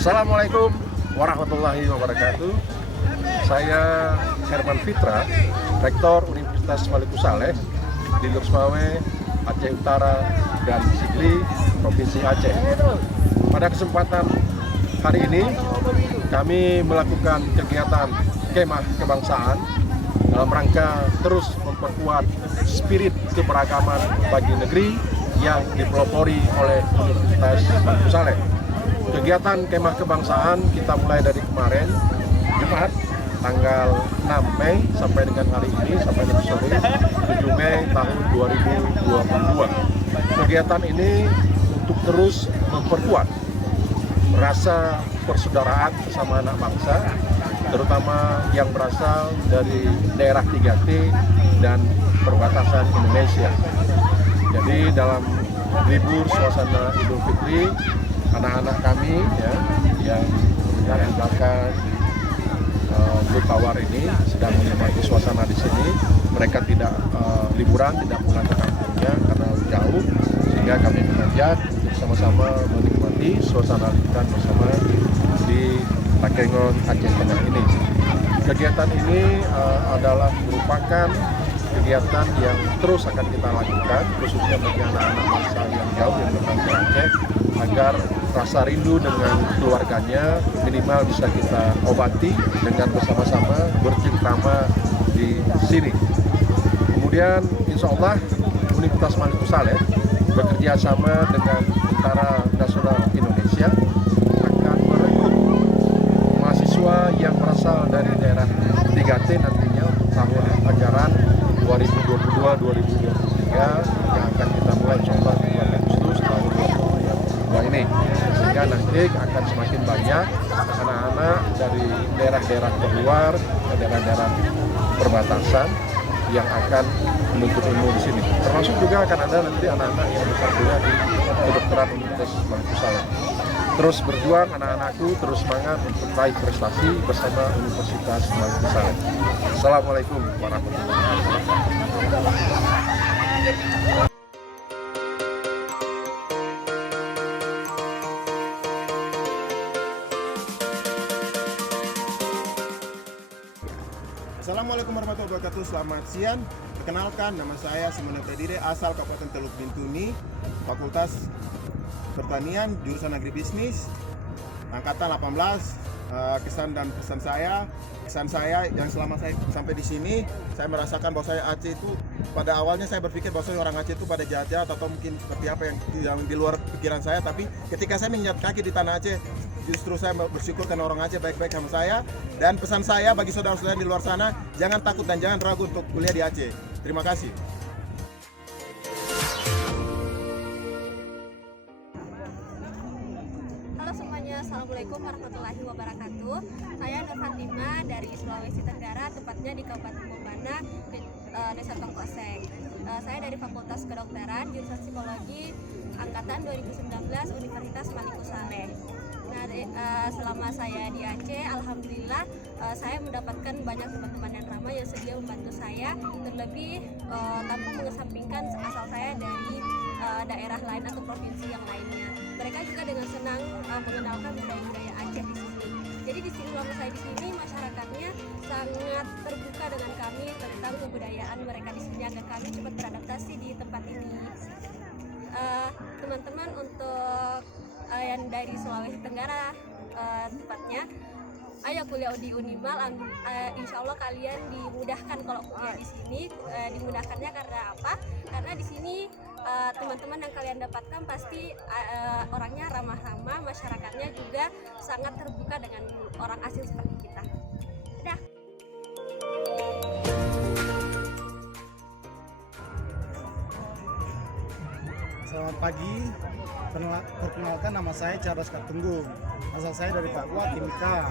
Assalamualaikum warahmatullahi wabarakatuh. Saya Herman Fitra, Rektor Universitas Maluku Saleh di Lursmawe, Aceh Utara dan Sigli, Provinsi Aceh. Pada kesempatan hari ini kami melakukan kegiatan kemah kebangsaan dalam rangka terus memperkuat spirit keberagaman bagi negeri yang dipelopori oleh Universitas Maluku Saleh. Kegiatan kemah kebangsaan kita mulai dari kemarin Jumat tanggal 6 Mei sampai dengan hari ini sampai nanti sore 7 Mei tahun 2022. Kegiatan ini untuk terus memperkuat rasa persaudaraan bersama anak bangsa, terutama yang berasal dari daerah 3T dan perbatasan Indonesia. Jadi dalam libur suasana Idul Fitri, anak-anak kami ya, yang di belakang Blue Tower ini sedang menikmati suasana di sini. Mereka tidak liburan, tidak pulang ke kampungnya karena jauh, sehingga kami mengajak untuk sama-sama menikmati suasana liburan bersama di Takengon, Aceh Tengah ini. Kegiatan ini adalah merupakan kegiatan yang terus akan kita lakukan, khususnya bagi anak-anak bangsa yang jauh yang datang ke Aceh, agar rasa rindu dengan keluarganya minimal bisa kita obati dengan bersama-sama bercengkrama di sini. Kemudian insya Allah Universitas Maluku Saleh bekerja sama dengan Tentara Nasional Indonesia akan merekrut mahasiswa yang berasal dari daerah 3T nantinya untuk tahun ajaran 2022-2023 yang akan kita mulai coba di bulan Agustus tahun 2022 ini, sehingga nanti akan semakin banyak anak-anak dari daerah-daerah terluar, daerah-daerah perbatasan yang akan menuntut ilmu di sini. Termasuk juga akan ada nanti anak-anak yang bisa kuliah di kedokteran Universitas Maluku Saleh. Terus berjuang anak-anakku, terus semangat untuk raih prestasi bersama Universitas Maluku Saleh. Assalamualaikum warahmatullahi wabarakatuh. Assalamualaikum warahmatullahi wabarakatuh. Selamat siang. Perkenalkan, nama saya Simone Pedire, asal Kabupaten Teluk Bintuni, Fakultas Pertanian, jurusan Agribisnis, angkatan 18. Kesan dan pesan saya yang selama saya sampai di sini, saya merasakan bahwa saya Aceh itu pada awalnya saya berpikir bahwa orang Aceh itu pada jahat atau mungkin seperti apa yang di luar pikiran saya, tapi ketika saya menginjak kaki di tanah Aceh, justru saya bersyukur karena orang Aceh baik-baik sama saya. Dan pesan saya bagi saudara-saudara di luar sana, jangan takut dan jangan ragu untuk kuliah di Aceh. Terima kasih. Halo semuanya, Assalamualaikum warahmatullahi wabarakatuh. Saya Nur Fatima dari Sulawesi Tenggara, tepatnya di Kabupaten Bombana, Desa Tongkoseng. Saya dari Fakultas Kedokteran, jurusan Psikologi, angkatan 2019, Universitas Maluku Saleh. Nah, selama saya di Aceh, alhamdulillah saya mendapatkan banyak teman-teman yang ramah yang sedia membantu saya, terlebih tanpa mengesampingkan asal saya dari daerah lain atau provinsi yang lainnya. Mereka juga dengan senang mengenalkan budaya-budaya Aceh di sini. Jadi di sini, selama saya di sini, masyarakatnya sangat terbuka dengan kami tentang kebudayaan mereka di sini agar kami cepat beradaptasi di tempat ini. Teman-teman untuk yang dari Sulawesi Tenggara, tepatnya ayo kuliah di Unimal. Insya Allah kalian dimudahkan kalau kuliah di sini. Dimudahkannya karena apa? Karena di sini teman-teman yang kalian dapatkan pasti orangnya ramah-ramah, masyarakatnya juga sangat terbuka dengan orang asing seperti kita. Udah. Selamat pagi, perkenalkan nama saya Charles Katunggung. Asal saya dari Papua, Timika.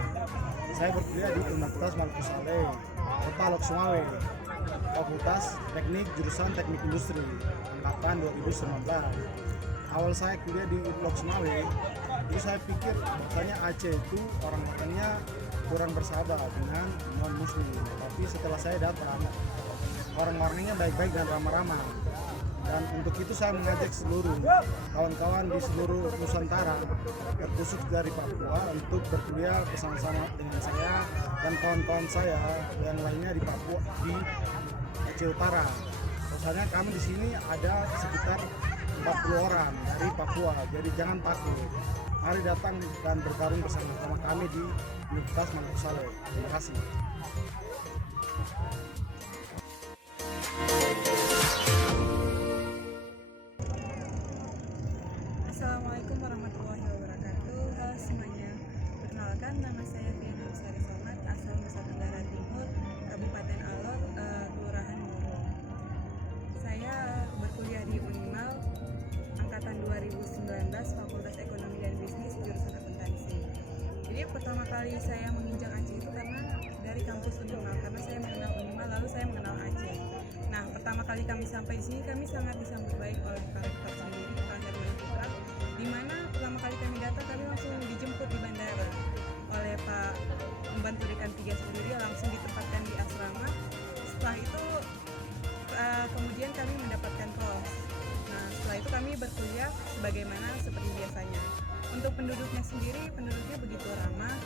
Saya berkuliah di Universitas Maluku Saleh, Kota Lok Sumawe, Fakultas Teknik, jurusan Teknik Industri, angkatan 2019. Awal saya kuliah di Lok Sumawe, itu saya pikir bahwasanya Aceh itu orang-orangnya kurang bersahabat dengan non-muslim. Tapi setelah saya datang, orang-orangnya baik-baik dan ramah-ramah. Dan untuk itu saya mengajak seluruh kawan-kawan di seluruh Nusantara, terkhusus dari Papua, untuk berkuliah bersama-sama dengan saya dan kawan-kawan saya yang lainnya di Papua, di Aceh Utara. Misalnya kami di sini ada sekitar 40 orang dari Papua, jadi jangan takut. Mari datang dan bergabung bersama-sama kami di Universitas Maluku Saleh. Terima kasih. Assalamualaikum warahmatullahi wabarakatuh. Halo semuanya. Perkenalkan, nama saya Fiana Usari Somad, asal Nusa Tenggara Timur, Kabupaten Alor, Kelurahan Moro. Saya berkuliah di Unimal angkatan 2019, Fakultas Ekonomi dan Bisnis, jurusan akuntansi. Jadi pertama kali saya menginjak Aceh itu karena dari kampus Unimal, karena saya mengenal Unimal lalu saya mengenal Aceh. Nah, pertama kali kami sampai di sini kami sangat disambut baik oleh Pak Rektor sendiri, Pak Herman Putra, di mana pertama kali kami datang kami langsung dijemput di bandara oleh Pak Pembantu Dekan 3 sendiri, langsung ditempatkan di asrama. Setelah itu kemudian kami mendapatkan kos. Nah, setelah itu kami berkuliah sebagaimana seperti biasanya. Untuk penduduknya sendiri, penduduknya begitu ramah.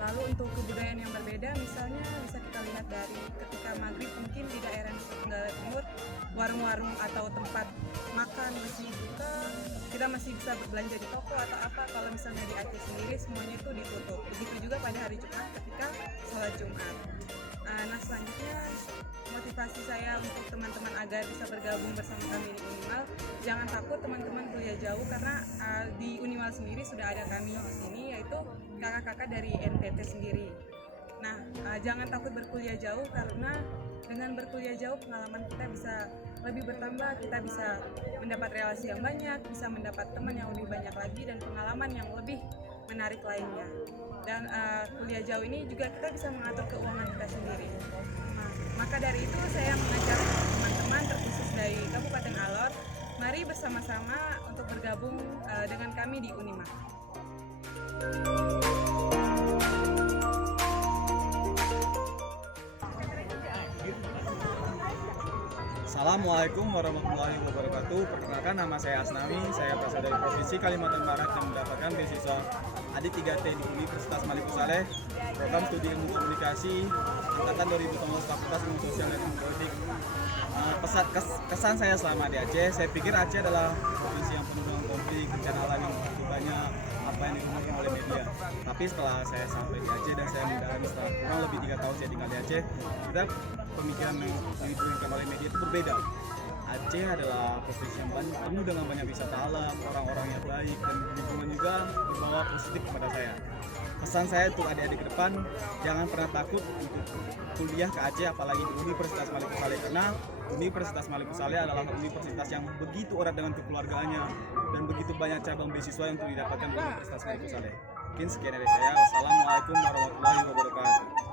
Lalu untuk kebudayaan yang berbeda, misalnya bisa kita lihat dari ketika maghrib mungkin di daerah Nusa Tenggara Timur, warung-warung atau tempat makan masih buka, kita masih bisa berbelanja di toko atau apa. Kalau misalnya di Aceh sendiri semuanya itu ditutup. Begitu juga pada hari Jumat ketika sholat Jumat. Nah, selanjutnya motivasi saya untuk teman-teman agar bisa bergabung bersama kami di Unimal, jangan takut teman-teman kuliah jauh karena di Unimal sendiri sudah ada kami di sini, yaitu kakak-kakak dari NTT sendiri. Nah, jangan takut berkuliah jauh karena dengan berkuliah jauh pengalaman kita bisa lebih bertambah, kita bisa mendapat relasi yang banyak, bisa mendapat teman yang lebih banyak lagi dan pengalaman yang lebih menarik lainnya. Dan kuliah jauh ini juga kita bisa mengatur keuangan kita sendiri. Maka dari itu saya mengajak teman-teman terkhusus dari Kabupaten Alor, mari bersama-sama untuk bergabung dengan kami di Unima. Assalamualaikum warahmatullahi wabarakatuh. Perkenalkan, nama saya Asnawi. Saya berasal dari Provinsi Kalimantan Barat yang mendapatkan beasiswa Adi 3T di Universitas Maluku Saleh, program studi ilmu komunikasi angkatan 2019, Fakultas Ilmu Sosial dan Ilmu Politik. Kesan saya selama di Aceh, saya pikir Aceh adalah provinsi yang penuh dengan konflik, bencana alam yang begitu banyak, apa yang diumumkan oleh media. Tapi setelah saya sampai di Aceh dan saya mendalami setelah kurang lebih 3 tahun saya tinggal di Aceh, kita pemikiran yang diturunkan oleh media itu berbeda. Aceh adalah provinsi yang penuh dengan banyak wisata alam, orang-orangnya baik, dan lingkungan juga berbawa positif kepada saya. Pesan saya untuk adik-adik ke depan, jangan pernah takut untuk kuliah ke Aceh, apalagi di Universitas Maluku Saleh, karena Universitas Maluku Saleh adalah universitas yang begitu erat dengan kekeluargaannya dan begitu banyak cabang beasiswa yang didapatkan di Universitas Maluku Saleh. Mungkin sekian dari saya. Wassalamualaikum warahmatullahi wabarakatuh.